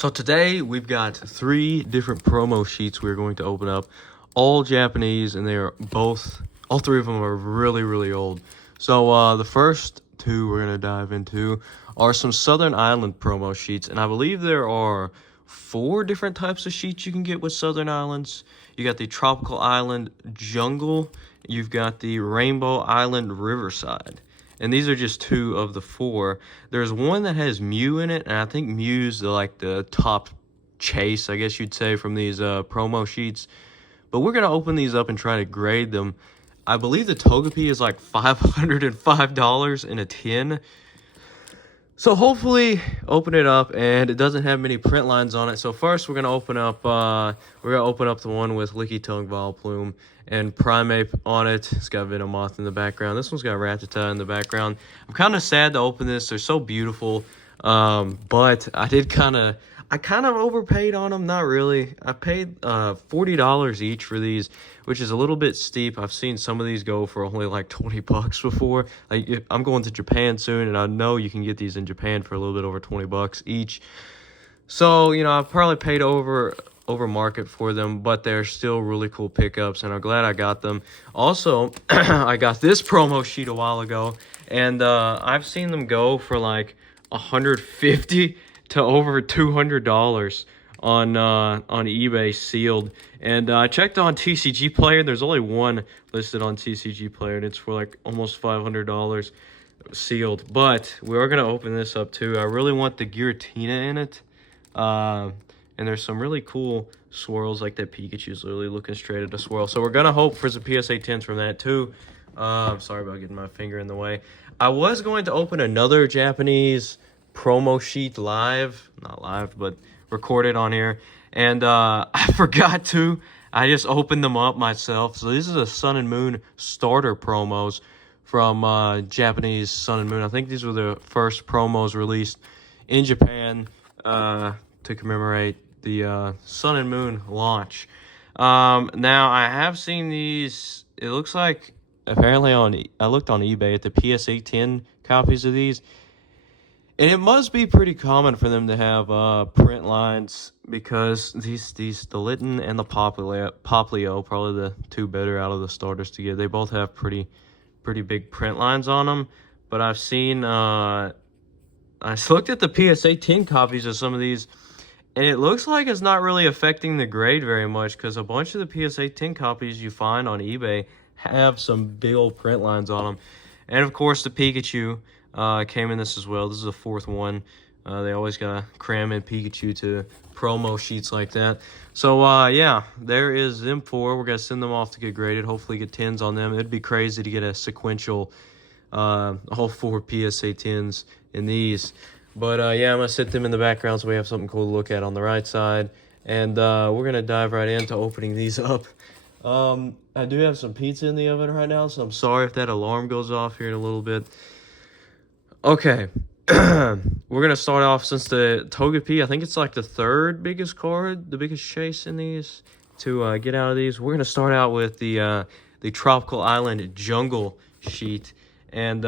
So today we've got 3 different promo sheets we're going to open up, all Japanese, and they are all 3 of them are really, really old. So the first 2 we're going to dive into are some Southern Island promo sheets, and I believe there are 4 different types of sheets you can get with Southern Islands. You got the Tropical Island Jungle, you've got the Rainbow Island Riverside. And these are just 2 of the 4. There's one that has Mew in it, and I think Mew's the top chase, I guess you'd say, from these promo sheets. But we're gonna open these up and try to grade them. I believe the Togepi is like $505 in a tin. So hopefully open it up, and it doesn't have many print lines on it. So first we're gonna open up the one with Lickitung, Vileplume, and Primeape on it. It's got Venomoth in the background. This one's got Rattata in the background. I'm kind of sad to open this. They're so beautiful, but I kind of overpaid on them. Not really. I paid $40 each for these, which is a little bit steep. I've seen some of these go for only like 20 bucks before. Like, I'm going to Japan soon, and I know you can get these in Japan for a little bit over 20 bucks each. So, you know, I've probably paid over market for them, but they're still really cool pickups, and I'm glad I got them. Also, I got this promo sheet a while ago, and I've seen them go for like $150 to over $200 on eBay sealed. And I checked on TCG Player. There's only one listed on TCG Player, and it's for like almost $500 sealed. But we are gonna open this up too. I really want the Giratina in it. And there's some really cool swirls, like that Pikachu's literally looking straight at a swirl. So we're gonna hope for some PSA 10s from that too. I'm sorry about getting my finger in the way. I was going to open another Japanese promo sheet not live, but recorded on here, and I forgot to. I just opened them up myself. So this is a Sun and Moon starter promos from Japanese Sun and Moon. I think these were the first promos released in Japan to commemorate the Sun and Moon launch. Now I have seen these. It looks like apparently I looked on eBay at the PSA 10 copies of these. And it must be pretty common for them to have print lines, because the Litten and the Poplio, probably the 2 better out of the starters to get. They both have pretty big print lines on them. But I've seen I looked at the PSA 10 copies of some of these, and it looks like it's not really affecting the grade very much, because a bunch of the PSA 10 copies you find on eBay have some big old print lines on them. And of course the Pikachu came in this as well. This is the 4th one. They always gotta cram in Pikachu to promo sheets like that. So yeah, there is them 4. We're gonna send them off to get graded. Hopefully get 10s on them. It'd be crazy to get a sequential all 4 PSA 10s in these. But yeah, I'm gonna set them in the background so we have something cool to look at on the right side. And we're gonna dive right into opening these up. I do have some pizza in the oven right now, so I'm sorry if that alarm goes off here in a little bit. Okay, we're going to start off, since the Togepi, I think it's like the 3rd biggest card, the biggest chase in these, to get out of these. We're going to start out with the Tropical Island Jungle sheet, and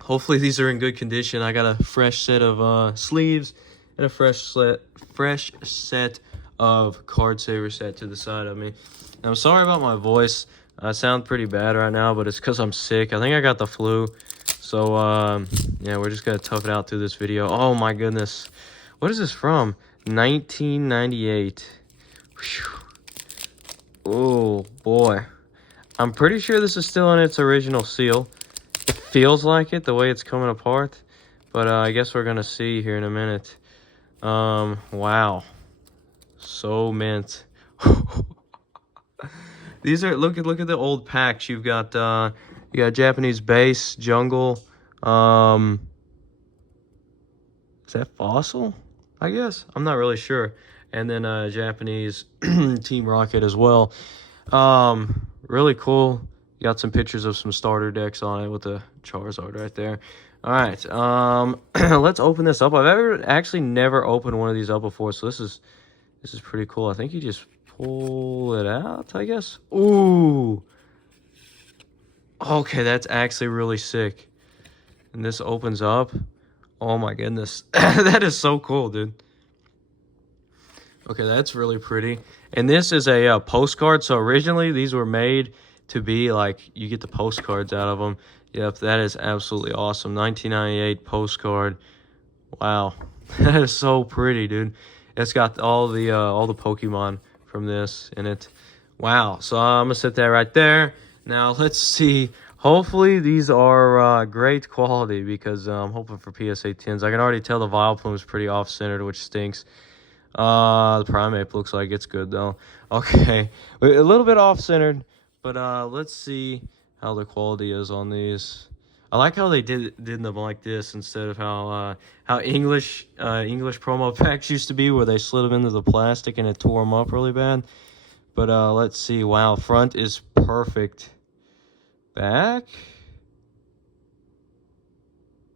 hopefully these are in good condition. I got a fresh set of sleeves and a fresh set of card saver set to the side of me. And I'm sorry about my voice. I sound pretty bad right now, but it's because I'm sick. I think I got the flu. So, yeah, we're just going to tough it out through this video. Oh, my goodness. What is this from? 1998. Oh, boy. I'm pretty sure this is still in its original seal. It feels like it, the way it's coming apart. But I guess we're going to see here in a minute. Wow. So mint. These are, look at the old packs. You've got you got Japanese base, jungle. Is that fossil? I guess. I'm not really sure. And then Japanese Team Rocket as well. Really cool. You got some pictures of some starter decks on it with the Charizard right there. All right. Let's open this up. I've actually never opened one of these up before, so this is pretty cool. I think you just pull it out, I guess. Ooh. Okay, that's actually really sick. And this opens up. Oh my goodness. That is so cool, dude. Okay, that's really pretty. And this is a postcard. So originally these were made to be like you get the postcards out of them. Yep, that is absolutely awesome. 1998 postcard. Wow, that is so pretty, dude. It's got all the Pokemon from this in it. Wow. So I'm gonna set that right there. Now let's see. Hopefully these are great quality because I'm hoping for PSA 10s. I can already tell the Vileplume is pretty off-centered, which stinks. The Primeape looks like it's good though. Okay, a little bit off-centered, but let's see how the quality is on these. I like how they did them like this instead of how English promo packs used to be, where they slid them into the plastic and it tore them up really bad. But let's see. Wow, front is perfect. Back,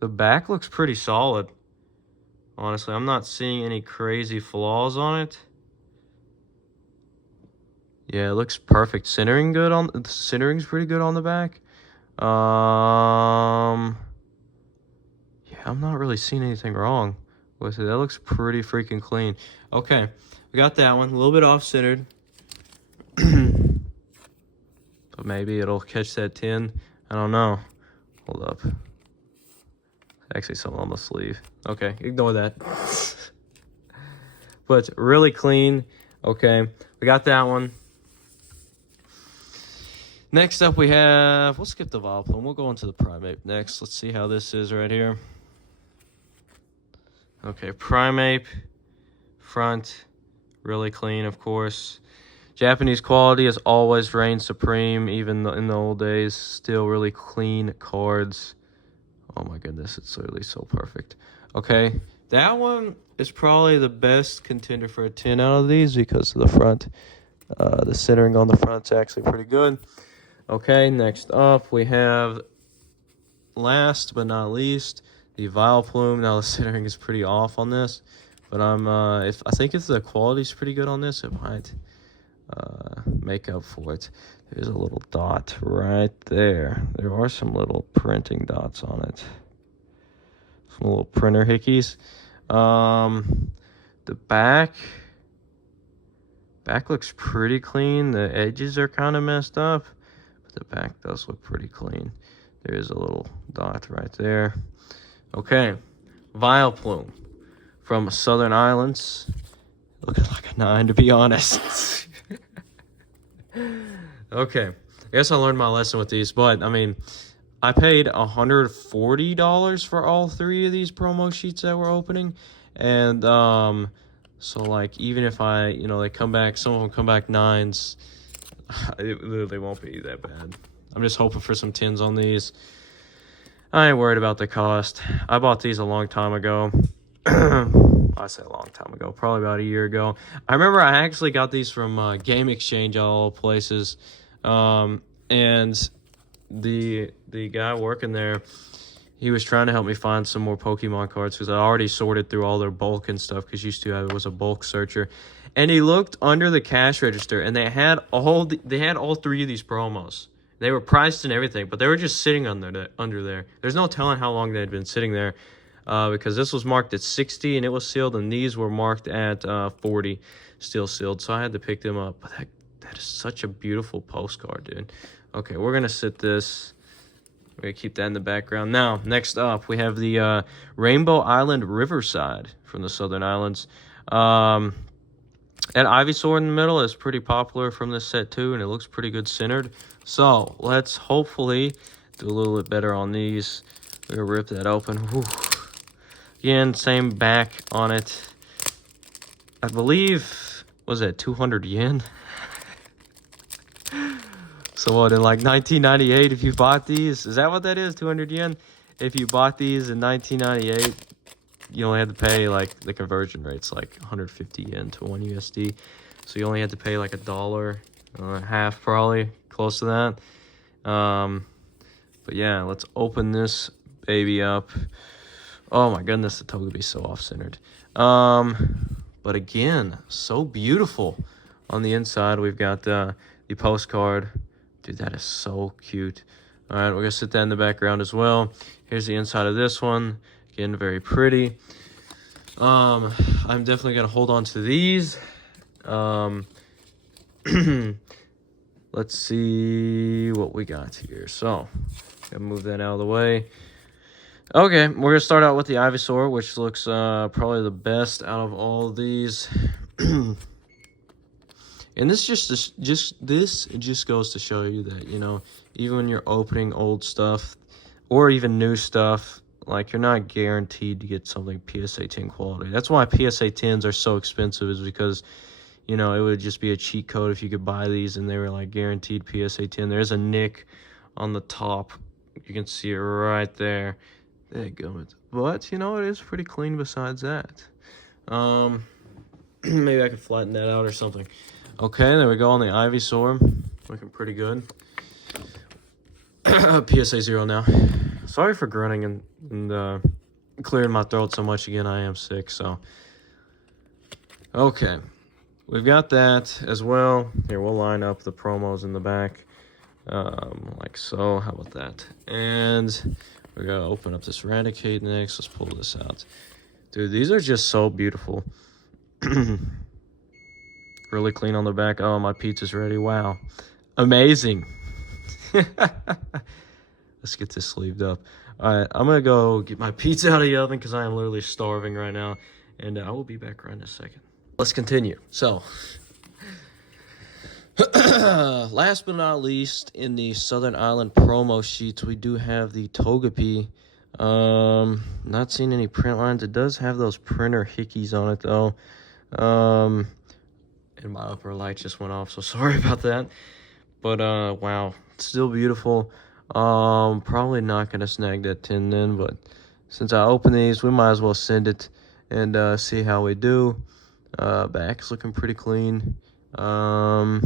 the back looks pretty solid. Honestly, I'm not seeing any crazy flaws on it. Yeah, it looks perfect. Centering's pretty good on the back. Yeah, I'm not really seeing anything wrong with it. That looks pretty freaking clean. Okay, we got that one. A little bit off-centered. But maybe it'll catch that 10. I don't know. Hold up. Actually, something on the sleeve. Okay, ignore that. But really clean. Okay, we got that one. Next up, we have... We'll skip the Vileplume. We'll go into the Primeape next. Let's see how this is right here. Okay, Primeape. Front. Really clean, of course. Japanese quality has always reigned supreme, even in the old days. Still really clean cards. Oh my goodness, it's literally so perfect. Okay, that one is probably the best contender for a 10 out of these because of the front. The centering on the front's actually pretty good. Okay, next up we have, last but not least, the Vileplume. Now the centering is pretty off on this, but I think if the quality's pretty good on this, it might make up for it. There's a little dot right there. There are some little printing dots on it. Some little printer hickeys. The back looks pretty clean. The edges are kind of messed up, but the back does look pretty clean. There is a little dot right there. Okay, Vileplume from Southern Islands. Looking like a 9, to be honest. Okay, I guess I learned my lesson with these, but I mean, I paid $140 for all 3 of these promo sheets that we're opening, and so like even if they come back, some of them come back 9s, it literally won't be that bad. I'm just hoping for some 10s on these. I ain't worried about the cost. I bought these a long time ago. I say a long time ago, probably about a year ago. I remember I actually got these from Game Exchange, all places, and the guy working there, he was trying to help me find some more Pokemon cards because I already sorted through all their bulk and stuff because used to have, it was a bulk searcher, and he looked under the cash register and they had all 3 of these promos. They were priced and everything, but they were just sitting under there. There's no telling how long they had been sitting there. Because this was marked at 60 and it was sealed, and these were marked at 40, still sealed. So I had to pick them up. But that is such a beautiful postcard, dude. Okay, we're gonna sit this. We're gonna keep that in the background. Now, next up, we have the Rainbow Island Riverside from the Southern Islands. That Ivysaur in the middle is pretty popular from this set too, and it looks pretty good centered. So let's hopefully do a little bit better on these. We're gonna rip that open. Whew. Again, same back on it. I believe, was it 200 yen? So what, in like 1998, if you bought these, is that what that is, 200 yen? If you bought these in 1998, you only had to pay, like, the conversion rate's like 150 yen to 1 USD. So you only had to pay like $1, half probably, close to that. But yeah, let's open this baby up. Oh my goodness, the Togepi is so off-centered. But again, so beautiful. On the inside, we've got the postcard. Dude, that is so cute. All right, we're going to sit that in the background as well. Here's the inside of this one. Again, very pretty. I'm definitely going to hold on to these. Let's see what we got here. So, gotta move that out of the way. Okay, we're gonna start out with the Ivysaur, which looks probably the best out of all of these. And this just goes to show you that, you know, even when you're opening old stuff or even new stuff, like, you're not guaranteed to get something PSA 10 quality. That's why PSA 10s are so expensive, is because, you know, it would just be a cheat code if you could buy these and they were like guaranteed PSA 10. There's a nick on the top. You can see it right there. There you go. But, you know, it is pretty clean besides that. Maybe I could flatten that out or something. Okay, there we go on the Ivysaur. Looking pretty good. PSA 0 now. Sorry for grunting and clearing my throat so much again. I am sick, so. Okay. We've got that as well. Here, we'll line up the promos in the back. Like so. How about that? And we're going to open up this Raticate next. Let's pull this out. Dude, these are just so beautiful. Really clean on the back. Oh, my pizza's ready. Wow. Amazing. Let's get this sleeved up. All right, I'm going to go get my pizza out of the oven because I am literally starving right now. And I will be back right in a second. Let's continue. So, last but not least, in the Southern Island promo sheets, we do have the Togepi. Not seeing any print lines. It does have those printer hickeys on it, though. And my upper light just went off, so sorry about that. But, wow, still beautiful. Probably not going to snag that 10 then, but since I opened these, we might as well send it and see how we do. Back's looking pretty clean. Yeah,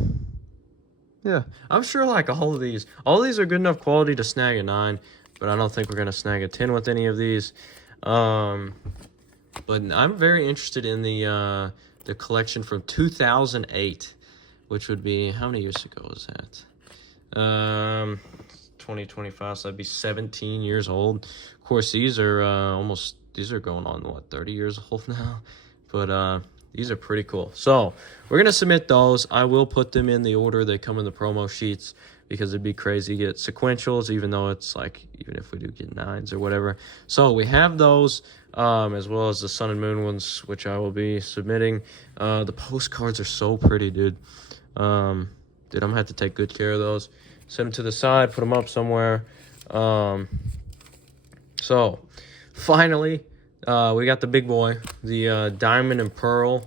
I'm sure like all of these are good enough quality to snag a 9, but I don't think we're going to snag a 10 with any of these. But I'm very interested in the collection from 2008, which would be, how many years ago was that? 2025, so that'd be 17 years old. Of course, these are these are going on, what, 30 years old now? But these are pretty cool. So we're going to submit those. I will put them in the order they come in the promo sheets, because it'd be crazy to get sequentials, even though it's like, even if we do get 9s or whatever. So we have those, as well as the Sun and Moon ones, which I will be submitting. The postcards are so pretty, dude. Dude, I'm going to have to take good care of those. Set them to the side, put them up somewhere. So, finally, we got the big boy, the Diamond and Pearl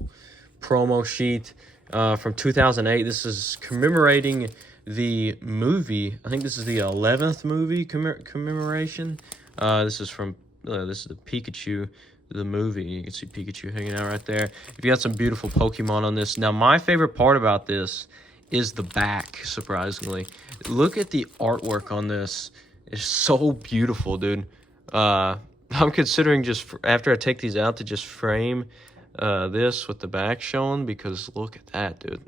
promo sheet from 2008. This is commemorating the movie. I think this is the 11th movie commemoration. This is from this is the Pikachu, the movie. You can see Pikachu hanging out right there. If you got some beautiful Pokemon on this. Now, my favorite part about this is the back, surprisingly. Look at the artwork on this. It's so beautiful, dude. I'm considering just, after I take these out, to just frame this with the back showing, because look at that, dude.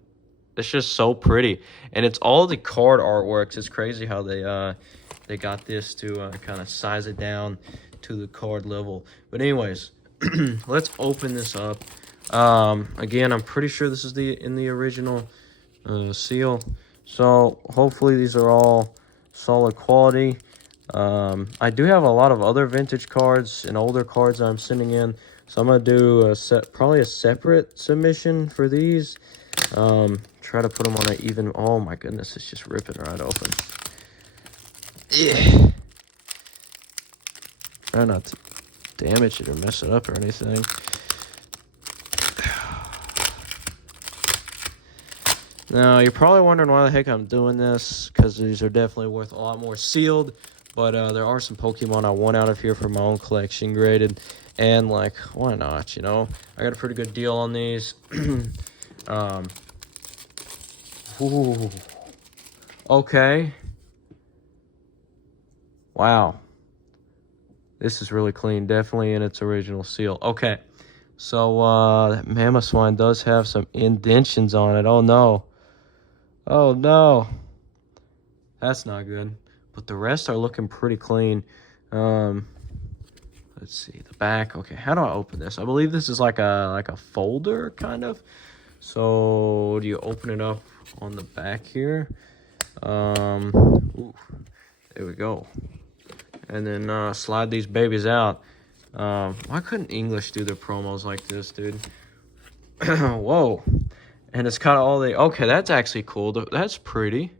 It's just so pretty. And it's all the card artworks. It's crazy how they got this to kind of size it down to the card level. But anyways, let's open this up. Again, I'm pretty sure this is in the original seal. So hopefully these are all solid quality. I do have a lot of other vintage cards and older cards I'm sending in, so I'm gonna do probably a separate submission for these. Try to put them on an even. Oh my goodness, it's just ripping right open. Yeah. Try not to damage it or mess it up or anything. Now, you're probably wondering why the heck I'm doing this, because these are definitely worth a lot more sealed. But there are some Pokemon I want out of here for my own collection graded. And, like, why not, you know? I got a pretty good deal on these. Ooh. Okay. Wow. This is really clean. Definitely in its original seal. Okay. So, that Mamoswine does have some indentions on it. Oh, no. Oh, no. That's not good. But the rest are looking pretty clean. Let's see. The back. Okay, how do I open this? I believe this is like a folder, kind of. So do you open it up on the back here? Ooh, there we go. And then slide these babies out. Why couldn't English do their promos like this, dude? Whoa. And it's got all the... Okay, that's actually cool. That's pretty.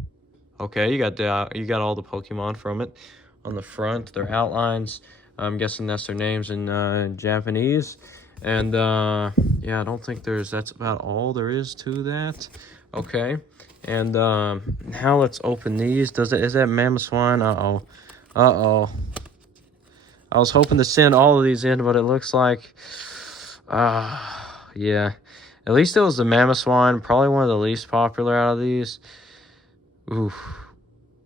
Okay, you got all the Pokemon from it on the front. Their outlines. I'm guessing that's their names in Japanese. And yeah, I don't think that's about all there is to that. Okay. And now let's open these. Is that Mamoswine? Uh-oh. I was hoping to send all of these in, but it looks like yeah. At least it was the Mamoswine, probably one of the least popular out of these. Ooh,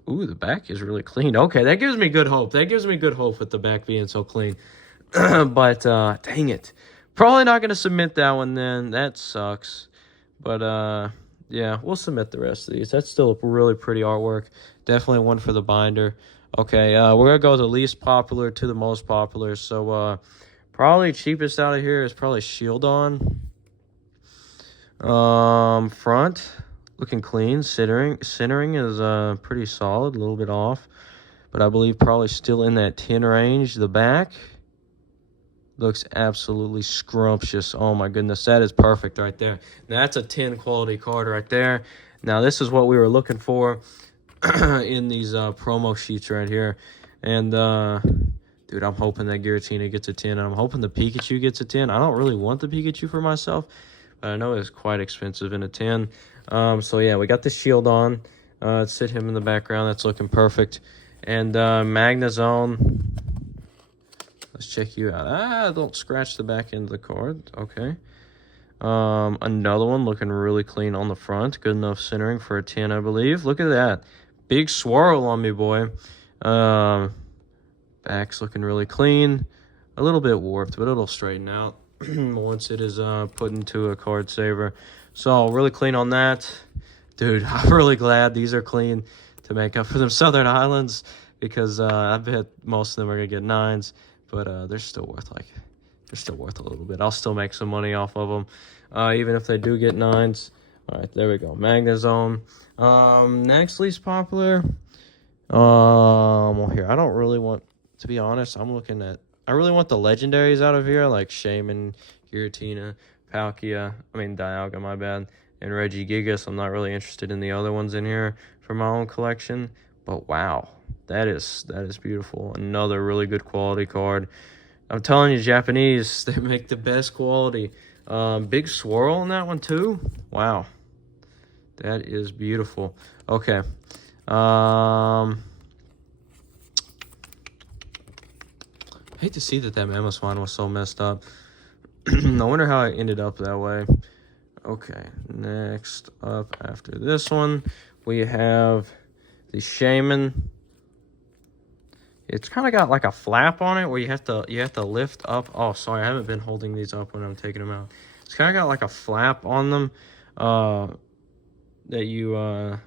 the back is really clean. Okay, that gives me good hope. That gives me good hope with the back being so clean. But, dang it. Probably not going to submit that one then. That sucks. But, yeah, we'll submit the rest of these. That's still a really pretty artwork. Definitely one for the binder. Okay, we're going to go the least popular to the most popular. So, probably cheapest out of here is probably Shieldon. Front, looking clean. Centering is pretty solid, a little bit off, but I believe probably still in that 10 range. The back looks absolutely scrumptious. Oh my goodness, that is perfect right there. That's a 10 quality card right there. Now this is what we were looking for in these promo sheets right here. And dude, I'm hoping that Giratina gets a 10, and I'm hoping the Pikachu gets a 10. I don't really want the Pikachu for myself, but I know it's quite expensive in a 10. So yeah, we got the Shieldon. Sit him in the background. That's looking perfect. And Magnezone. Let's check you out. Don't scratch the back end of the card. Okay. Another one looking really clean on the front. Good enough centering for a 10, I believe. Look at that. Big swirl on me, boy. Back's looking really clean. A little bit warped, but it'll straighten out once it is put into a card saver. So really clean on that. Dude, I'm really glad these are clean to make up for them Southern Islands, because I bet most of them are gonna get 9s, but they're still worth a little bit. I'll still make some money off of them, even if they do get 9s. All right, there we go. Magnezone. Next least popular. Well, here, I don't really want, to be honest, I really want the legendaries out of here, like Shaman, Giratina, Dialga, my bad, and Regigigas. I'm not really interested in the other ones in here for my own collection. But wow, that is beautiful. Another really good quality card. I'm telling you, Japanese, they make the best quality. Big swirl on that one too. Wow, that is beautiful. Okay. Hate to see that Mamoswine was so messed up. I wonder how it ended up that way. Okay, next up after this one, we have the Shaman. It's kind of got like a flap on it where you have to lift up. Oh, sorry, I haven't been holding these up when I'm taking them out. It's kind of got like a flap on them that you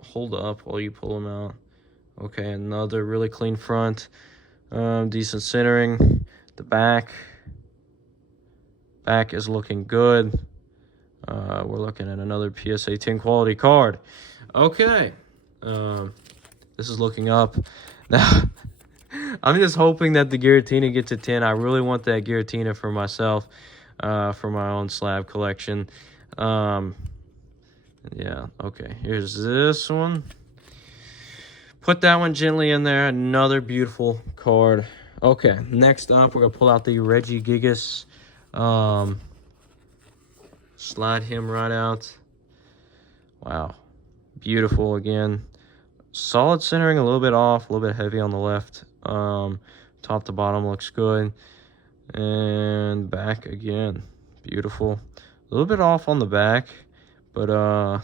hold up while you pull them out. Okay, another really clean front. Decent centering. The back is looking good. We're looking at another PSA 10 quality card. Okay. This is looking up. Now, I'm just hoping that the Giratina gets a 10. I really want that Giratina for myself, for my own slab collection. Yeah, okay. Here's this one. Put that one gently in there. Another beautiful card. Okay, next up, we're going to pull out the Regigigas. Slide him right out. Wow. Beautiful again. Solid centering, a little bit off, a little bit heavy on the left. Top to bottom looks good. And back again. Beautiful. A little bit off on the back, but I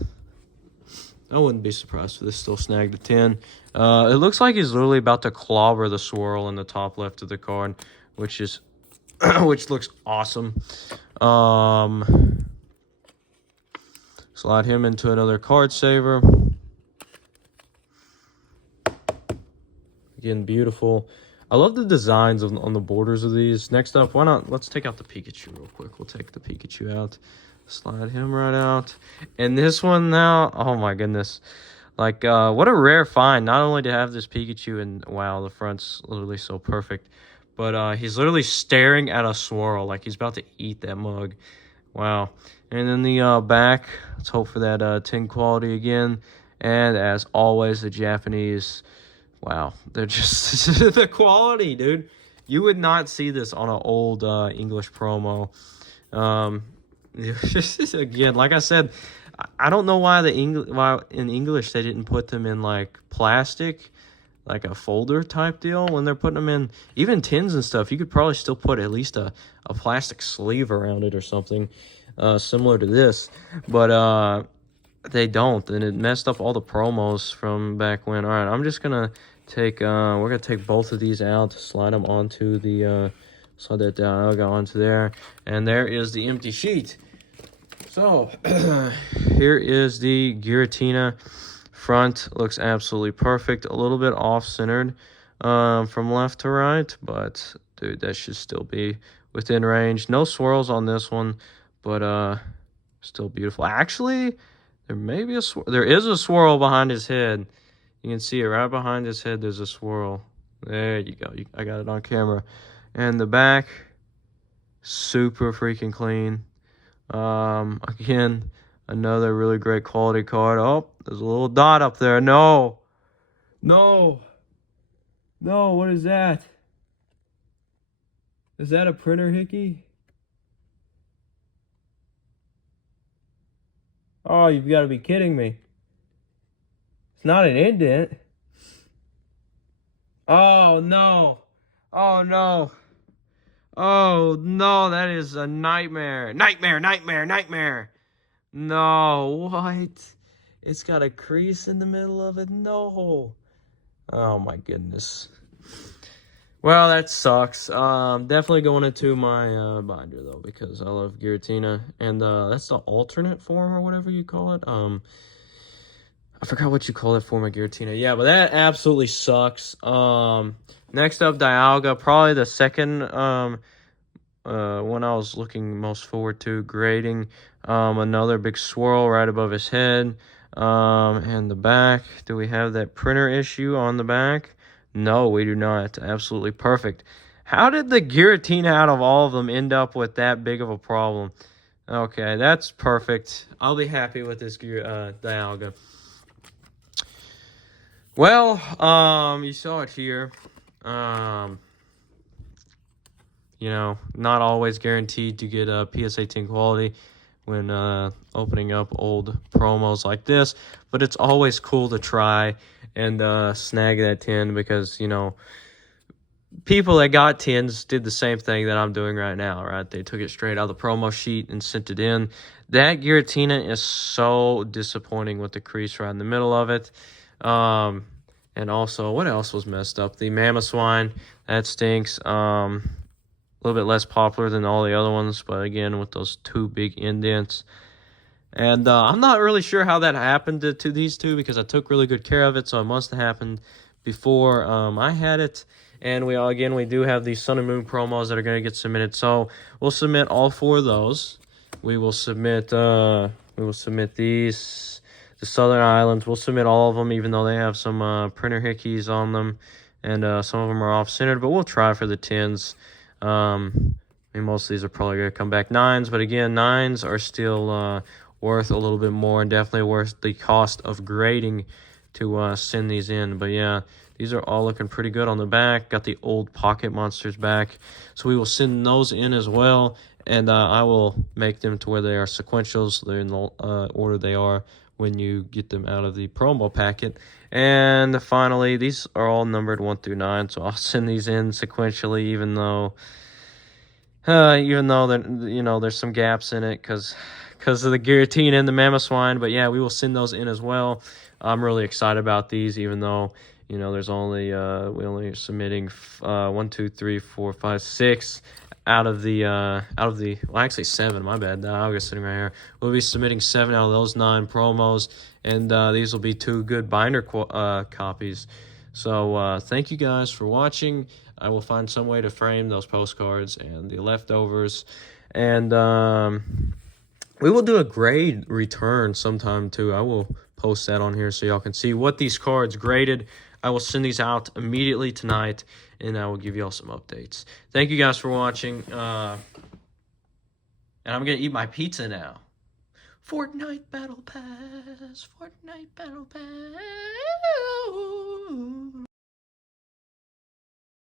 wouldn't be surprised if this still snagged a 10. It looks like he's literally about to clobber the swirl in the top left of the card, which is which looks awesome. Slide him into another card saver. Again, beautiful. I love the designs on the borders of these. Next up, let's take out the Pikachu real quick. We'll take the Pikachu out. Slide him right out. And this one now, oh my goodness. Like, what a rare find. Not only to have this Pikachu, and wow, the front's literally so perfect. But he's literally staring at a swirl like he's about to eat that mug. Wow. And then the back, let's hope for that 10 quality again. And as always, the Japanese, wow, they're just the quality, dude. You would not see this on an old English promo. Again, like I said, I don't know why why in English they didn't put them in like plastic, like a folder type deal when they're putting them in even tins and stuff. You could probably still put at least a plastic sleeve around it or something similar to this, but they don't, and it messed up all the promos from back when. All right, I'm just gonna take we're gonna take both of these out, slide them onto the slide that Dialga onto there, and there is the empty sheet. So here is the Giratina. Front looks absolutely perfect, a little bit off-centered from left to right, but dude, that should still be within range. No swirls on this one, but still beautiful. Actually, there is a swirl behind his head. You can see it right behind his head. There's a swirl. There you go. I got it on camera. And the back, super freaking clean. Again, another really great quality card. Oh, there's a little dot up there. No, what is that? Is that a printer hickey? Oh, you've got to be kidding me. It's not an indent. Oh, no. Oh, no. Oh, no, that is a nightmare. Nightmare. No, what? It's got a crease in the middle of it? No. Oh, my goodness. Well, that sucks. Definitely going into my binder, though, because I love Giratina. And that's the alternate form or whatever you call it. I forgot what you call that form of Giratina. Yeah, but that absolutely sucks. Next up, Dialga. Probably the second one I was looking most forward to grading. Another big swirl right above his head. And the back. Do we have that printer issue on the back? No, we do not. Absolutely perfect. How did the Giratina out of all of them end up with that big of a problem? Okay, that's perfect. I'll be happy with this Dialga. Well, you saw it here. You know, not always guaranteed to get a PSA 10 quality when opening up old promos like this, but it's always cool to try and snag that 10 because, you know, people that got 10s did the same thing that I'm doing right now, right? They took it straight out of the promo sheet and sent it in. That Giratina is so disappointing with the crease right in the middle of it. And also, what else was messed up? The Mamoswine, that stinks. A little bit less popular than all the other ones, but again, with those two big indents. And I'm not really sure how that happened to these two because I took really good care of it, so it must have happened before I had it. And we do have these Sun and Moon promos that are going to get submitted, so we'll submit all 4 of those. We will submit these, the Southern Islands. We'll submit all of them, even though they have some printer hickeys on them, and some of them are off-centered, but we'll try for the 10s. I mean, most of these are probably going to come back 9s, but again, 9s are still worth a little bit more and definitely worth the cost of grading to send these in. But yeah, these are all looking pretty good on the back. Got the old Pocket Monsters back, so we will send those in as well, and I will make them to where they are sequentials. They're in the order they are when you get them out of the promo packet. And finally, these are all numbered 1 through 9, so I'll send these in sequentially, even though there's some gaps in it because of the Giratina and the Mamoswine. But yeah, we will send those in as well. I'm really excited about these, even though there's only we only are submitting 1, 2, 3, 4, 5, 6 out of the well, actually 7. My bad. I'll get sitting right here. We'll be submitting 7 out of those 9 promos, and these will be 2 good binder copies. So thank you guys for watching. I will find some way to frame those postcards and the leftovers, and We will do a grade return sometime too. I will post that on here so y'all can see what these cards graded. I will send these out immediately tonight, and I will give y'all some updates. Thank you guys for watching. And I'm going to eat my pizza now. Fortnite Battle Pass. Fortnite Battle Pass.